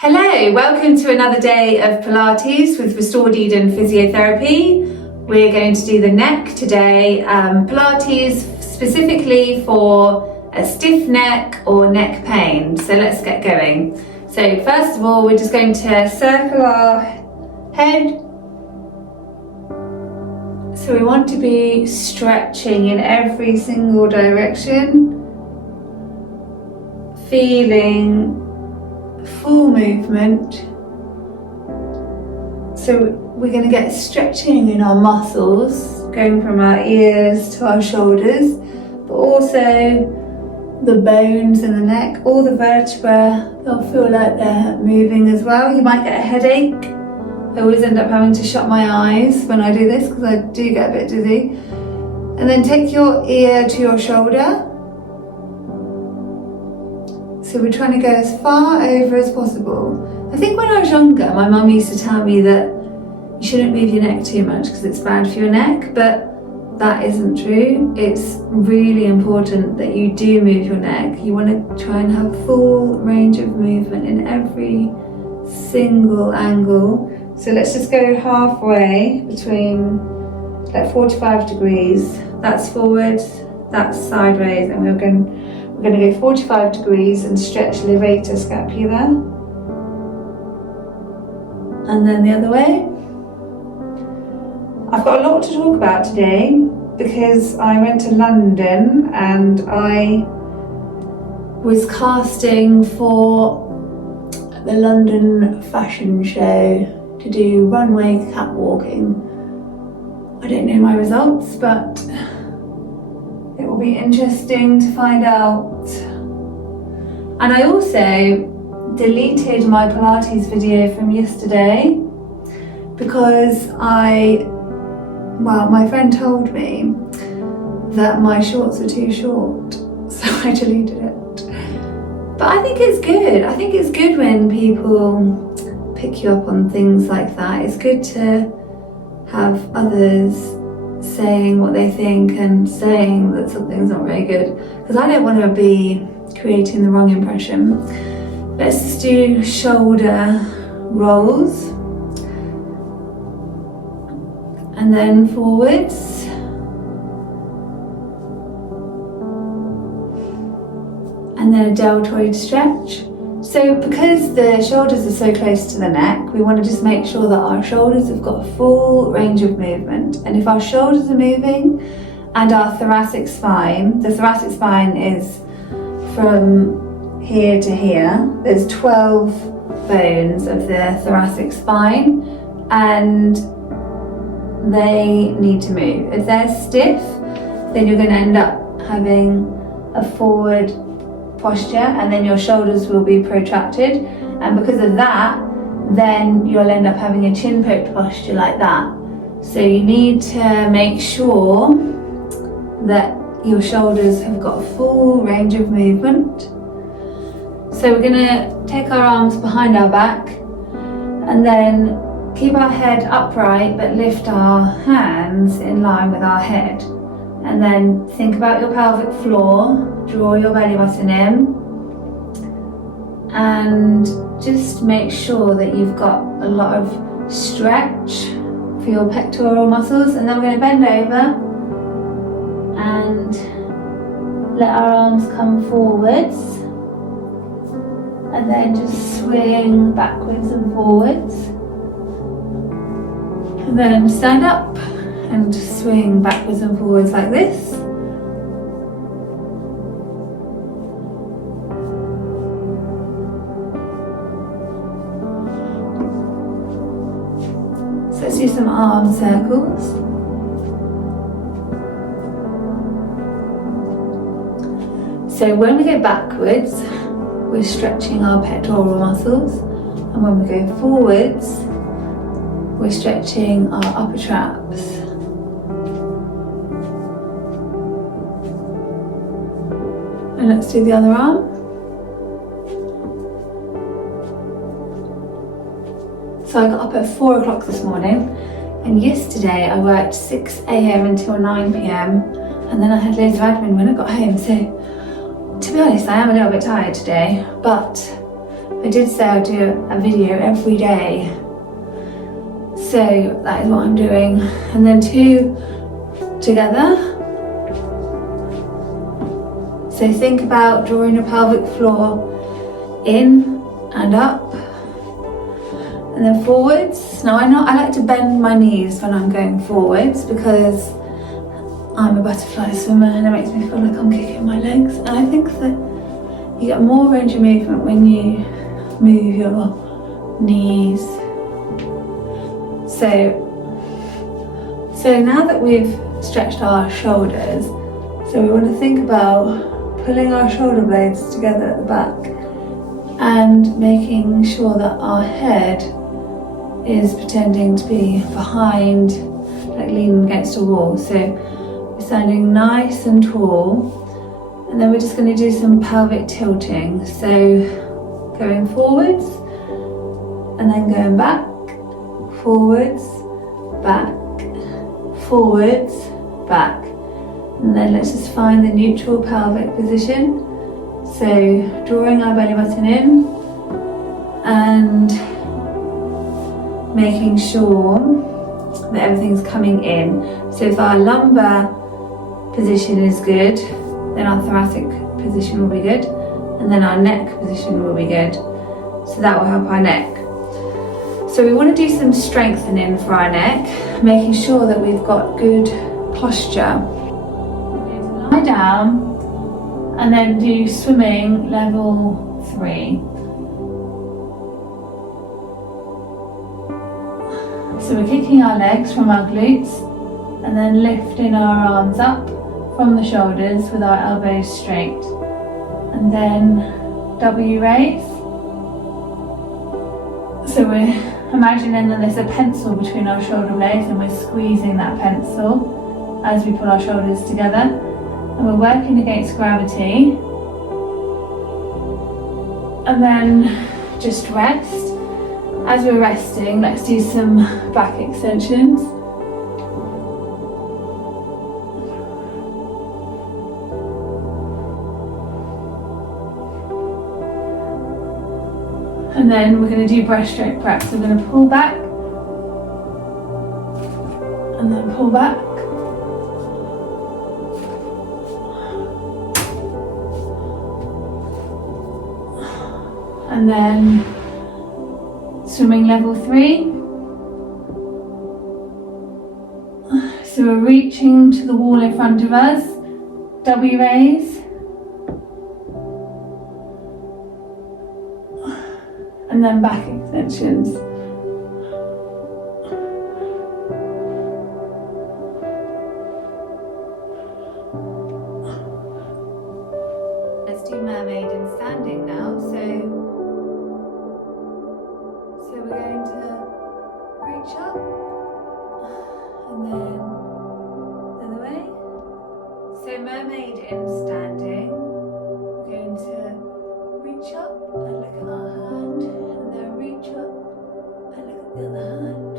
Hello, welcome to another day of Pilates with Restored Eden Physiotherapy. We're going to do the neck today, Pilates specifically for a stiff neck or neck pain. So let's get going. So first of all, we're just going to circle our head. So we want to be stretching in every single direction, feeling full movement. So we're going to get stretching in our muscles, going from our ears to our shoulders, but also the bones in the neck, all the vertebrae, they'll feel like they're moving as well. You might get a headache. I always end up having to shut my eyes when I do this because I do get a bit dizzy. And then take your ear to your shoulder. So we're trying to go as far over as possible. I think when I was younger, my mum used to tell me that you shouldn't move your neck too much because it's bad for your neck, but that isn't true. It's really important that you do move your neck. You want to try and have full range of movement in every single angle. So let's just go halfway between like 45 degrees. That's forward, that's sideways, and we're going to go 45 degrees and stretch levator scapula. And then the other way. I've got a lot to talk about today because I went to London and I was casting for the London fashion show to do runway catwalking. I don't know my results, but it will be interesting to find out. And I also deleted my Pilates video from yesterday because my friend told me that my shorts were too short, so I deleted it. But I think it's good. I think it's good when people pick you up on things like that. It's good to have others saying what they think and saying that something's not very good, because I don't want to be creating the wrong impression. Let's just do shoulder rolls and then forwards and then a deltoid stretch. So because the shoulders are so close to the neck, we want to just make sure that our shoulders have got a full range of movement. And if our shoulders are moving and our thoracic spine, the thoracic spine is from here to here, there's 12 bones of the thoracic spine and they need to move. If they're stiff, then you're going to end up having a forward posture and then your shoulders will be protracted, and because of that then you'll end up having a chin poked posture like that. So you need to make sure that your shoulders have got a full range of movement. So we're going to take our arms behind our back and then keep our head upright but lift our hands in line with our head. And then think about your pelvic floor, draw your belly button in, and just make sure that you've got a lot of stretch for your pectoral muscles. And then we're going to bend over and let our arms come forwards, and then just swing backwards and forwards, and then stand up and swing backwards and forwards like this. So let's do some arm circles. So when we go backwards, we're stretching our pectoral muscles, and when we go forwards, we're stretching our upper traps. And let's do the other arm. So I got up at 4 o'clock this morning, and yesterday I worked 6 a.m. until 9 p.m. and then I had loads of admin when I got home. So to be honest, I am a little bit tired today, but I did say I'd do a video every day. So that is what I'm doing. And then 2 together. So think about drawing your pelvic floor in and up. And then forwards. Now I like to bend my knees when I'm going forwards because I'm a butterfly swimmer and it makes me feel like I'm kicking my legs. And I think that you get more range of movement when you move your knees. So now that we've stretched our shoulders, so we want to think about pulling our shoulder blades together at the back and making sure that our head is pretending to be behind, like leaning against a wall. So we're standing nice and tall, and then we're just going to do some pelvic tilting. So going forwards and then going back, forwards, back, forwards, back. And then let's just find the neutral pelvic position. So drawing our belly button in and making sure that everything's coming in. So if our lumbar position is good, then our thoracic position will be good, and then our neck position will be good. So that will help our neck. So we want to do some strengthening for our neck, making sure that we've got good posture. Lie down and then do swimming level 3. So we're kicking our legs from our glutes and then lifting our arms up from the shoulders with our elbows straight. And then W raise. So we're imagining that there's a pencil between our shoulder blades and we're squeezing that pencil as we pull our shoulders together. And we're working against gravity. And then just rest. As we're resting, let's do some back extensions. And then we're going to do breaststroke prep. So we're going to pull back and then pull back. And then swimming level 3. So we're reaching to the wall in front of us. W raise. And then back extensions. Let's do mermaid in standing now. So we're going to reach up and then the other way. So mermaid in standing. We're going to reach up and look at our hand, and then reach up and look at the other hand.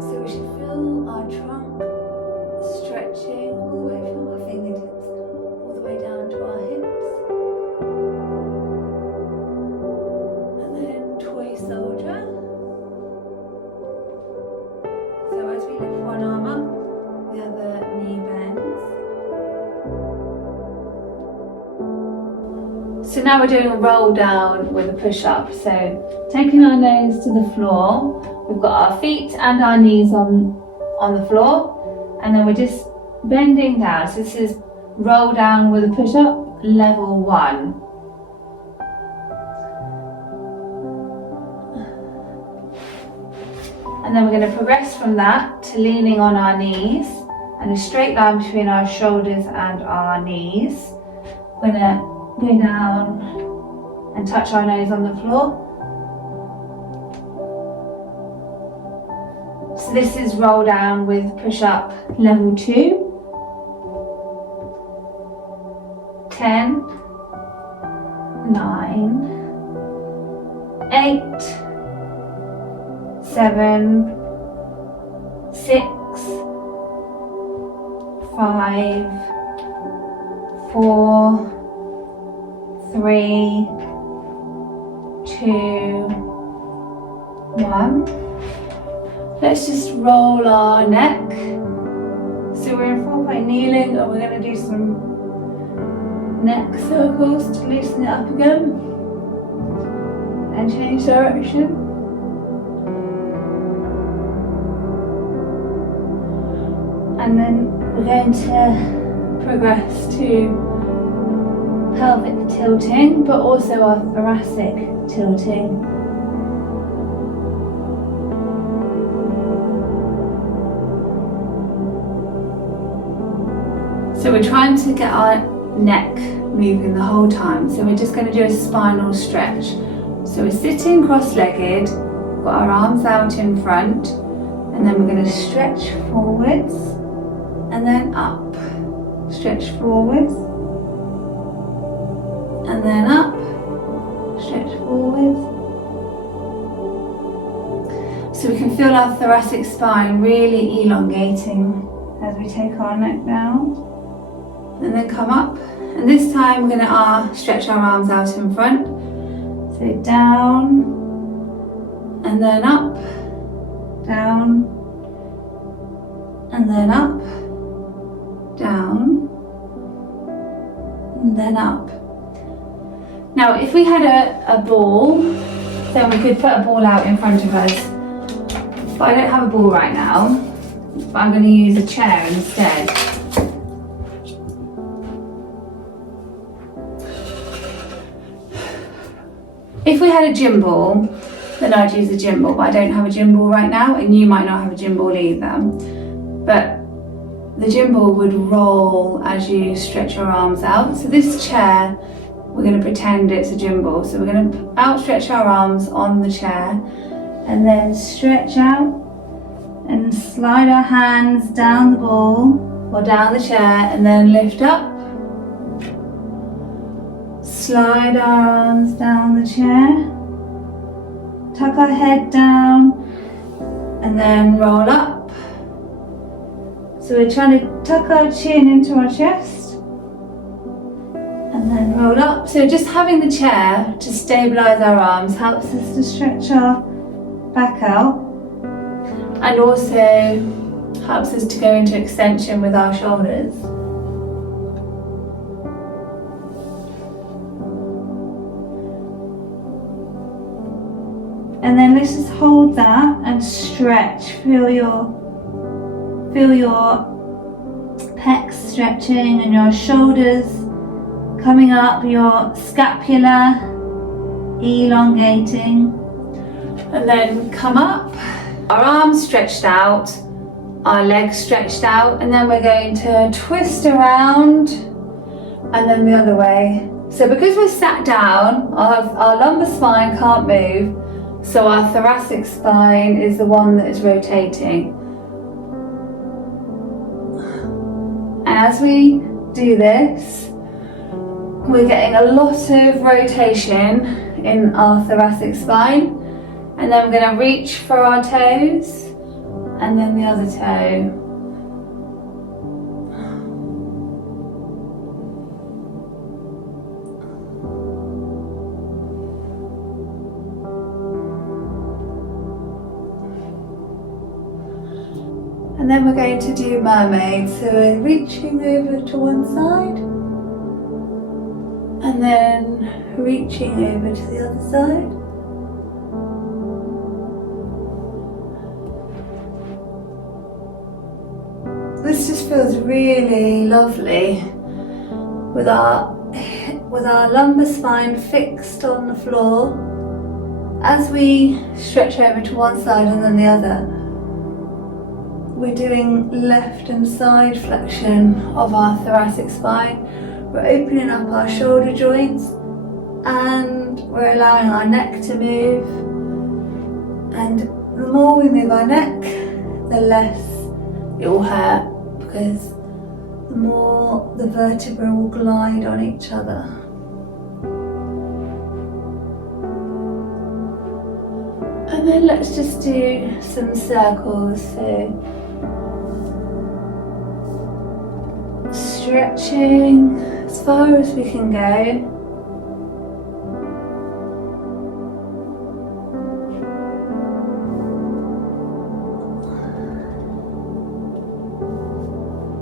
So we should feel our trunk stretching all the way from our fingertips all the way down to our hips. And then toy soldier. So as we lift one arm up, the other knee bends. So now we're doing a roll down with a push up. So taking our nose to the floor, we've got our feet and our knees on the floor, and then we're just bending down. So this is roll down with a push up, level 1. And then we're going to progress from that to leaning on our knees and a straight line between our shoulders and our knees. We're going to go down and touch our nose on the floor. So this is roll down with push up level 2. 10, 9, 8, 7, 6, 5, 4, 3, 2, 1. Let's just roll our neck. So we're in 4-point kneeling, and we're going to do some neck circles to loosen it up again and change direction. And then we're going to progress to pelvic tilting, but also our thoracic tilting. So we're trying to get our neck moving the whole time. So we're just going to do a spinal stretch. So we're sitting cross-legged, got our arms out in front, and then we're going to stretch forwards and then up. Stretch forwards and then up. Stretch forwards. So we can feel our thoracic spine really elongating as we take our neck down. And then come up, and this time we're going to stretch our arms out in front. So down and then up, down and then up, down and then up. Now if we had a ball, then we could put a ball out in front of us, but I don't have a ball right now, but I'm going to use a chair instead. If we had a gym ball, then I'd use a gym ball, but I don't have a gym ball right now, and you might not have a gym ball either. But the gym ball would roll as you stretch your arms out. So this chair, we're going to pretend it's a gym ball. So we're going to outstretch our arms on the chair, and then stretch out and slide our hands down the ball or down the chair, and then lift up. Slide our arms down the chair, tuck our head down, and then roll up. So we're trying to tuck our chin into our chest, and then roll up. So just having the chair to stabilise our arms helps us to stretch our back out, and also helps us to go into extension with our shoulders. And then let's just hold that and stretch. Feel your pecs stretching and your shoulders coming up, your scapula elongating. And then come up, our arms stretched out, our legs stretched out, and then we're going to twist around and then the other way. So because we're sat down, our lumbar spine can't move, so our thoracic spine is the one that is rotating. And as we do this, we're getting a lot of rotation in our thoracic spine. And then we're going to reach for our toes, and then the other toe. And then we're going to do mermaid. So we're reaching over to one side, and then reaching over to the other side. This just feels really lovely with our lumbar spine fixed on the floor as we stretch over to one side and then the other. We're doing left and side flexion of our thoracic spine. We're opening up our shoulder joints, and we're allowing our neck to move. And the more we move our neck, the less it will hurt, because the more the vertebrae will glide on each other. And then let's just do some circles. So stretching as far as we can go.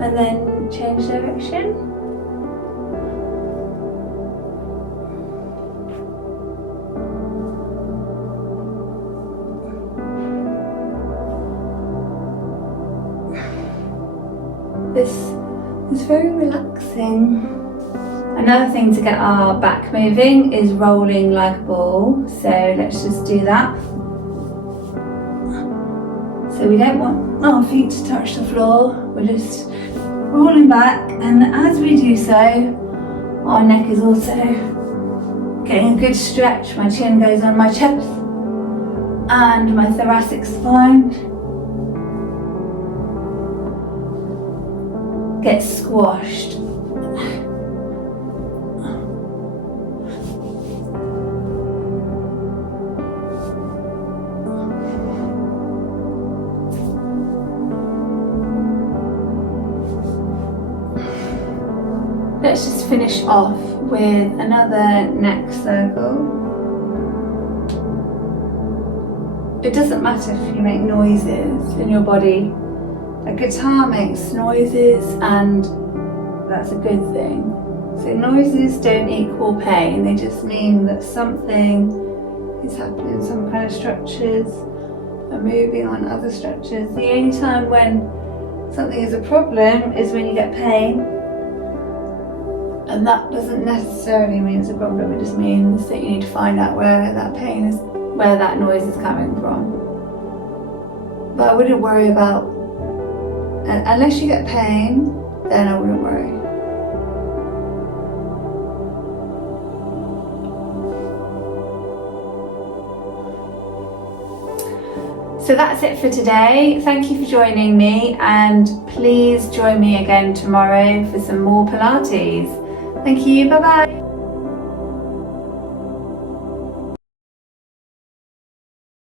And then change direction. This is very relaxing. Another thing to get our back moving is rolling like a ball. So let's just do that. So we don't want our feet to touch the floor. We're just rolling back, and as we do so, our neck is also getting a good stretch. My chin goes on my chest and my thoracic spine gets squashed. Let's just finish off with another neck circle. It doesn't matter if you make noises in your body. A guitar makes noises, and that's a good thing. So noises don't equal pain, they just mean that something is happening. Some kind of structures are moving on other structures. The only time when something is a problem is when you get pain. And that doesn't necessarily mean it's a problem, it just means that you need to find out where that pain is, where that noise is coming from. But I wouldn't worry about, unless you get pain, then I wouldn't worry. So that's it for today. Thank you for joining me, and please join me again tomorrow for some more Pilates. Thank you, bye bye.